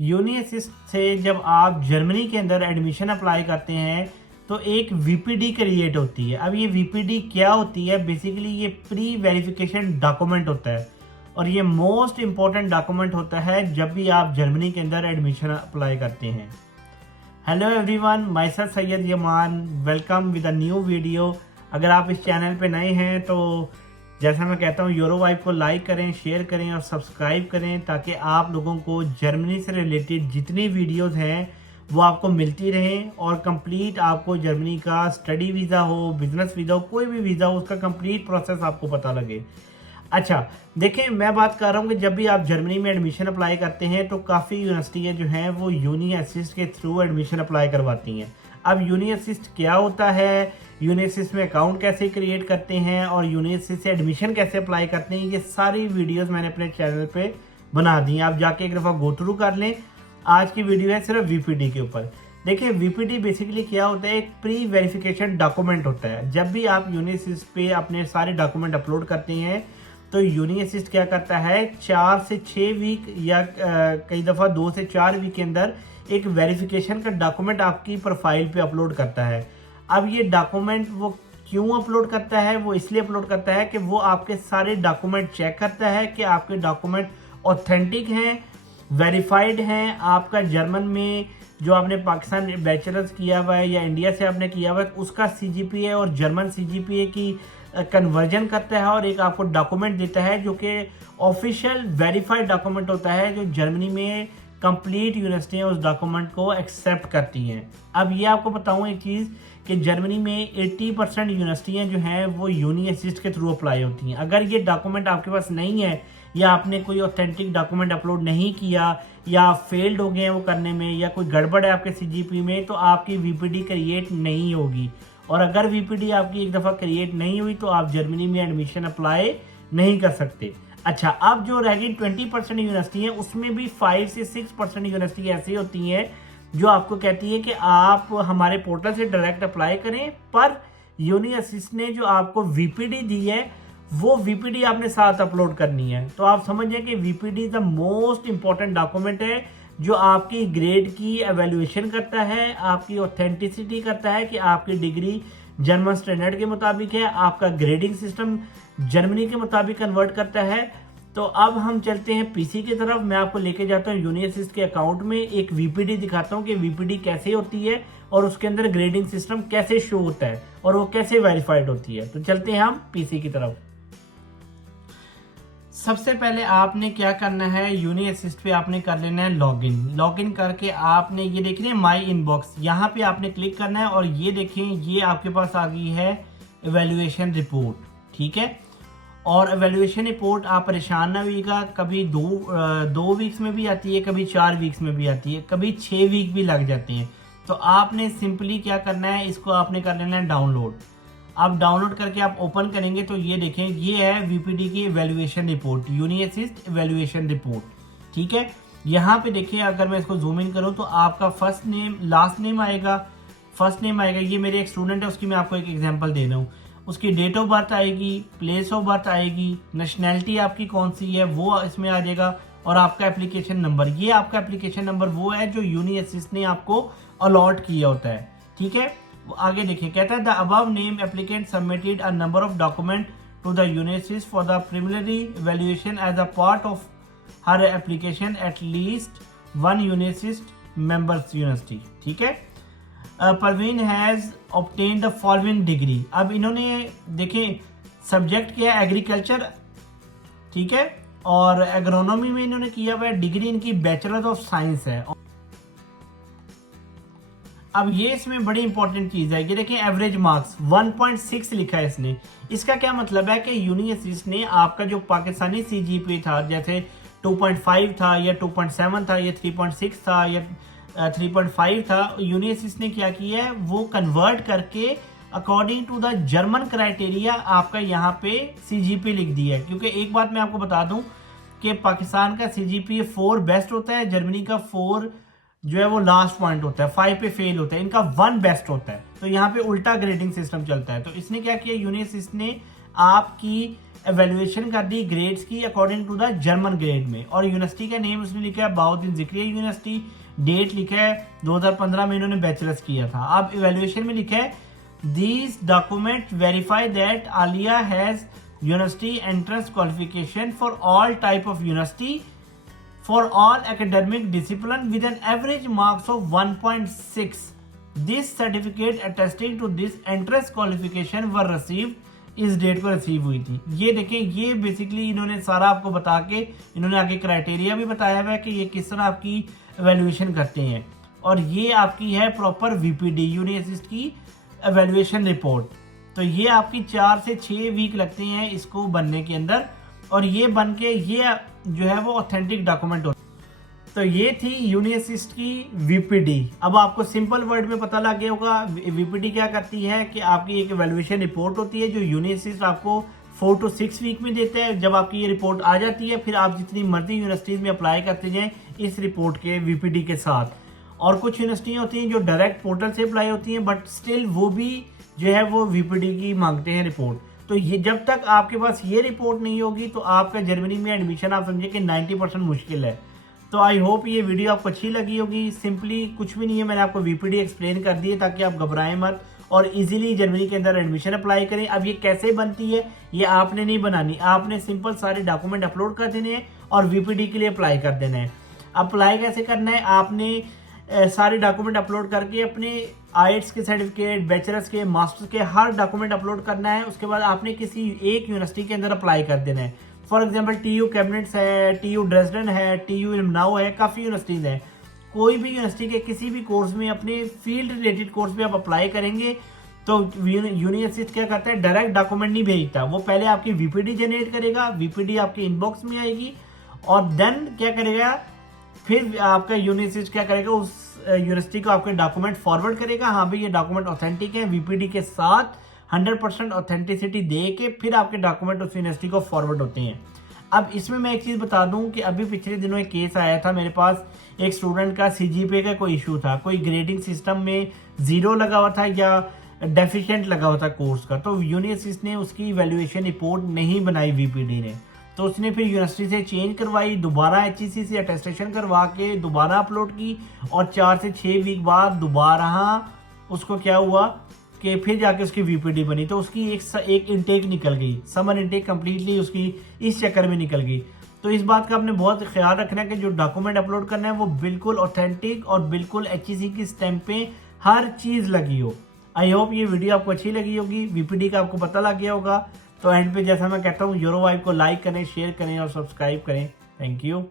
Uni assist से जब आप जर्मनी के अंदर एडमिशन अप्लाई करते हैं तो एक वीपीडी क्रिएट होती है। अब ये वीपीडी क्या होती है? बेसिकली ये प्री वेरिफिकेशन डॉक्यूमेंट होता है और ये मोस्ट इम्पॉर्टेंट डॉक्यूमेंट होता है जब भी आप जर्मनी के अंदर एडमिशन अप्लाई करते हैं। Hello everyone, myself Syed Yaman, welcome with a new video. अगर आप इस चैनल पे नए हैं तो जैसा मैं कहता हूँ यूरो वाइब को लाइक करें, शेयर करें और सब्सक्राइब करें ताकि आप लोगों को जर्मनी से रिलेटेड जितनी वीडियोस हैं वो आपको मिलती रहें और कंप्लीट आपको जर्मनी का स्टडी वीज़ा हो, बिजनेस वीज़ा हो, कोई भी वीज़ा हो, उसका कंप्लीट प्रोसेस आपको पता लगे। अच्छा देखें, मैं बात कर रहा हूँ कि जब भी आप जर्मनी में एडमिशन अप्लाई करते हैं तो काफ़ी यूनिवर्सिटियाँ जो हैं वो यूनी असिस्ट के थ्रू एडमिशन अप्लाई करवाती हैं। अब यूनी असिस्ट क्या होता है, यूनी असिस्ट में अकाउंट कैसे क्रिएट करते हैं और यूनी असिस्ट से एडमिशन कैसे अप्लाई करते हैं, ये सारी वीडियोस मैंने अपने चैनल पे बना दी हैं। आप जाके एक दफ़ा गो थ्रू कर लें। आज की वीडियो है सिर्फ वीपीडी के ऊपर। देखिए वीपीडी बेसिकली क्या होता है, एक प्री वेरिफिकेशन डॉक्यूमेंट होता है। जब भी आप यूनी असिस्ट पे अपने सारे डॉक्यूमेंट अपलोड करते हैं तो यूनी असिस्ट क्या करता है, 4 से 6 वीक या कई दफ़ा 2 से 4 वीक के अंदर एक वेरिफिकेशन का डॉक्यूमेंट आपकी प्रोफाइल पे अपलोड करता है। अब ये डॉक्यूमेंट वो क्यों अपलोड करता है? वो इसलिए अपलोड करता है कि वो आपके सारे डॉक्यूमेंट चेक करता है कि आपके डॉक्यूमेंट ऑथेंटिक हैं, वेरीफाइड हैं। आपका जर्मन में जो आपने पाकिस्तान बैचलर्स किया हुआ है या इंडिया से आपने किया हुआ है उसका सीजीपीए और जर्मन सीजीपीए की कन्वर्जन करता है और एक आपको डॉक्यूमेंट देता है जो कि ऑफिशियल वेरीफाइड डॉक्यूमेंट होता है, जो जर्मनी में कंप्लीट यूनिवर्सिटियाँ उस डॉक्यूमेंट को एक्सेप्ट करती हैं। अब ये आपको बताऊँ एक चीज़ कि जर्मनी में 80% यूनिवर्सिटियाँ जो हैं वो यूनी असिस्ट के थ्रू अप्लाई होती हैं। अगर ये डॉक्यूमेंट आपके पास नहीं है या आपने कोई ऑथेंटिक डॉक्यूमेंट अपलोड नहीं किया या फेल्ड हो गए हैं वो करने में या कोई गड़बड़ है आपके सीजीपी में तो आपकी वीपीडी क्रिएट नहीं होगी। और अगर वीपीडी आपकी एक दफ़ा क्रिएट नहीं हुई तो आप जर्मनी में एडमिशन अप्लाई नहीं कर सकते। अच्छा, अब जो रह गई 20% यूनिवर्सिटी है उसमें भी 5 से 6% यूनिवर्सिटी ऐसी होती हैं जो आपको कहती है कि आप हमारे पोर्टल से डायरेक्ट अप्लाई करें, पर यूनी असिस्ट ने जो आपको वीपीडी दी है वो वीपीडी आपने साथ अपलोड करनी है। तो आप समझिए कि VPD the most important document है जो आपकी ग्रेड की एवेल्युएशन करता है, आपकी ऑथेंटिसिटी करता है कि आपकी डिग्री जर्मन स्टैंडर्ड के मुताबिक है, आपका ग्रेडिंग सिस्टम जर्मनी के मुताबिक कन्वर्ट करता है। तो अब हम चलते हैं पीसी की तरफ। मैं आपको लेके जाता हूँ यूनी असिस्ट के अकाउंट में, एक वीपीडी दिखाता हूँ कि वीपीडी कैसे होती है और उसके अंदर ग्रेडिंग सिस्टम कैसे शो होता है और वो कैसे वेरीफाइड होती है। तो चलते हैं हम पीसी की तरफ। सबसे पहले आपने क्या करना है, यूनी असिस्ट पे आपने कर लेना है लॉगिन। लॉगिन करके आपने ये देख रहे हैं माई इनबॉक्स, यहाँ पे आपने क्लिक करना है और ये देखें ये आपके पास आ गई है एवेल्युएशन रिपोर्ट। ठीक है, और एवेल्युएशन रिपोर्ट आप परेशान ना होइएगा, कभी दो वीक्स में भी आती है, कभी 4 वीक्स में भी आती है, कभी 6 वीक भी लग जाते हैं। तो आपने सिंपली क्या करना है, इसको आपने कर लेना है डाउनलोड। आप डाउनलोड करके आप ओपन करेंगे तो ये देखें ये है वीपीडी की evaluation report, uni assist evaluation report. ठीक है, यहाँ पे देखिए अगर मैं इसको जूम इन करूँ तो आपका फर्स्ट नेम लास्ट नेम आएगा, फर्स्ट नेम आएगा। ये मेरे एक स्टूडेंट है उसकी मैं आपको एक एग्जांपल दे रहा हूँ। उसकी डेट ऑफ बर्थ आएगी, प्लेस ऑफ बर्थ आएगी, नेशनैलिटी आपकी कौन सी है वो इसमें आ जाएगा और आपका एप्लीकेशन नंबर। ये आपका एप्लीकेशन नंबर वो है जो यूनी असिस्ट ने आपको अलॉट किया होता है। ठीक है, आगे देखिए कहता है the above name applicant submitted a number of document to the uni assist for the preliminary evaluation as a part of her application at least 1 uni assist members university. ठीक है, Parveen has obtain the following degree. अब इन्होंने देखें subject क्या है, agriculture. ठीक है, और एग्रोनॉमी में इन्होंने किया हुआ है, डिग्री इनकी बैचलर ऑफ साइंस है। अब ये इसमें बड़ी इंपॉर्टेंट चीज है, ये देखें एवरेज मार्क्स 1.6 लिखा है इसने। इसका क्या मतलब है कि यूनी असिस्ट ने आपका जो पाकिस्तानी सीजीपी था, जैसे 2.5 था या 2.7 था या 3.6 था या 3.5 था, यूनी असिस्ट ने क्या किया है वो कन्वर्ट करके according to the German criteria आपका यहाँ पे सीजीपी लिख दिया है। क्योंकि एक बात मैं आपको बता दूं कि पाकिस्तान का सीजीपी 4 बेस्ट होता है, जर्मनी का 4 जो है वो लास्ट पॉइंट होता है, 5 पे फेल होता है, इनका 1 बेस्ट होता है। तो यहाँ पे उल्टा ग्रेडिंग सिस्टम चलता है। तो इसने क्या किया, यूनी असिस्ट ने आपकी एवेल्युएशन कर दी ग्रेड्स की according to the German grade में, और यूनिवर्सिटी का नेम उसने लिखा है बाउद्दीन ज़िक्रिया यूनिवर्सिटी, डेट लिखा है 2015 में इन्होंने बैचलर्स किया था। अब इवेल्युएशन में लिखा है these document verify that Alia has university entrance qualification for all type of university for all academic discipline with an average marks of 1.6. This certificate attesting to this entrance qualification were received इस date को receive हुई थी। ये देखें, ये basically इन्होंने सारा आपको बता के इन्होंने आगे क्राइटेरिया भी बताया हुआ है कि ये किस तरह आपकी एवेल्युएशन करते हैं, और ये आपकी है प्रॉपर वीपीडी यूनिवर्सिटी की एवेल्युएशन रिपोर्ट। तो ये आपकी 4 से 6 वीक लगते हैं इसको बनने के अंदर, और ये बन के ये जो है वो ऑथेंटिक डॉक्यूमेंट होता है। तो ये थी यूनिवर्सिटी की वीपीडी। अब आपको सिंपल वर्ड में पता लग गया होगा वीपीडी क्या करती है कि आपकी एक एवेल्युएशन रिपोर्ट होती है जो यूनिवर्सिटी आपको 4 to 6 वीक में देता है। जब आपकी ये रिपोर्ट आ जाती है फिर आप जितनी मर्जी यूनिवर्सिटीज में अप्लाई करते जाएं इस रिपोर्ट के वीपीडी के साथ। और कुछ यूनिवर्सिटियाँ होती हैं जो डायरेक्ट पोर्टल से अप्लाई होती हैं, बट स्टिल वो भी जो है वो वीपीडी की मांगते हैं रिपोर्ट। तो ये जब तक आपके पास ये रिपोर्ट नहीं होगी तो आपका जर्मनी में एडमिशन आप समझे कि 90% मुश्किल है। तो आई होप ये वीडियो आपको अच्छी लगी होगी। सिंपली कुछ भी नहीं है, मैंने आपको वीपीडी एक्सप्लेन कर दी है ताकि आप घबराएं मत और इजीली जर्मनी के अंदर एडमिशन अप्लाई करें। अब ये कैसे बनती है ये आपने नहीं बनानी, आपने सिंपल सारे डॉक्यूमेंट अपलोड कर देने हैं और वीपीडी के लिए अप्लाई कर देना है। अप्लाई कैसे करना है, आपने सारे डॉक्यूमेंट अपलोड करके अपने आईएल्टीएस के सर्टिफिकेट, बैचलर्स के, मास्टर्स के हर डॉक्यूमेंट अपलोड करना है। उसके बाद आपने किसी एक यूनिवर्सिटी के अंदर अप्लाई कर देना है। फॉर एग्जांपल टीयू कैबिनेट्स है, टीयू ड्रेसडन है, टीयू इल्मनाउ है, काफ़ी यूनिवर्सिटीज़ हैं। कोई भी यूनिवर्सिटी के किसी भी कोर्स में अपने फील्ड रिलेटेड कोर्स में आप अप्लाई करेंगे तो यूनिवर्सिटी क्या करता है, डायरेक्ट डॉक्यूमेंट नहीं भेजता, वो पहले आपकी वीपीडी जनरेट करेगा, वीपीडी आपके इनबॉक्स में आएगी और देन क्या करेगा, फिर आपका यूनिवर्सिटी क्या करेगा, उस यूनिवर्सिटी को आपके डॉक्यूमेंट फॉरवर्ड करेगा। हाँ भाई ये डॉक्यूमेंट ऑथेंटिक है, वीपीडी के साथ 100% ऑथेंटिसिटी दे के फिर आपके डॉक्यूमेंट उस यूनिवर्सिटी को फॉरवर्ड होते हैं। अब इसमें मैं एक चीज़ बता दूं कि अभी पिछले दिनों एक केस आया था मेरे पास, एक स्टूडेंट का सीजीपीए का कोई इशू था, कोई ग्रेडिंग सिस्टम में 0 लगा हुआ था या डेफिशिएंट लगा हुआ था कोर्स का, तो यूनिवर्सिटी ने उसकी वैल्यूएशन रिपोर्ट नहीं बनाई वीपीडी ने, तो उसने फिर यूनिवर्सिटी से चेंज करवाई, दोबारा एचईसी से अटेस्टेशन करवा के दोबारा अपलोड की और 4 से 6 वीक बाद दोबारा उसको क्या हुआ कि फिर जाके उसकी वीपीडी बनी। तो उसकी एक इनटेक निकल गई, समर इनटेक कंप्लीटली उसकी इस चक्कर में निकल गई। तो इस बात का आपने बहुत ख्याल रखना है कि जो डॉक्यूमेंट अपलोड करना है वो बिल्कुल ऑथेंटिक और बिल्कुल एचईसी की स्टैंप पे हर चीज़ लगी हो। आई होप ये वीडियो आपको अच्छी लगी होगी, वीपीडी का आपको पता लग गया होगा। तो एंड पे जैसा मैं कहता हूँ यूरो वाइब को लाइक करें, शेयर करें और सब्सक्राइब करें। Thank you.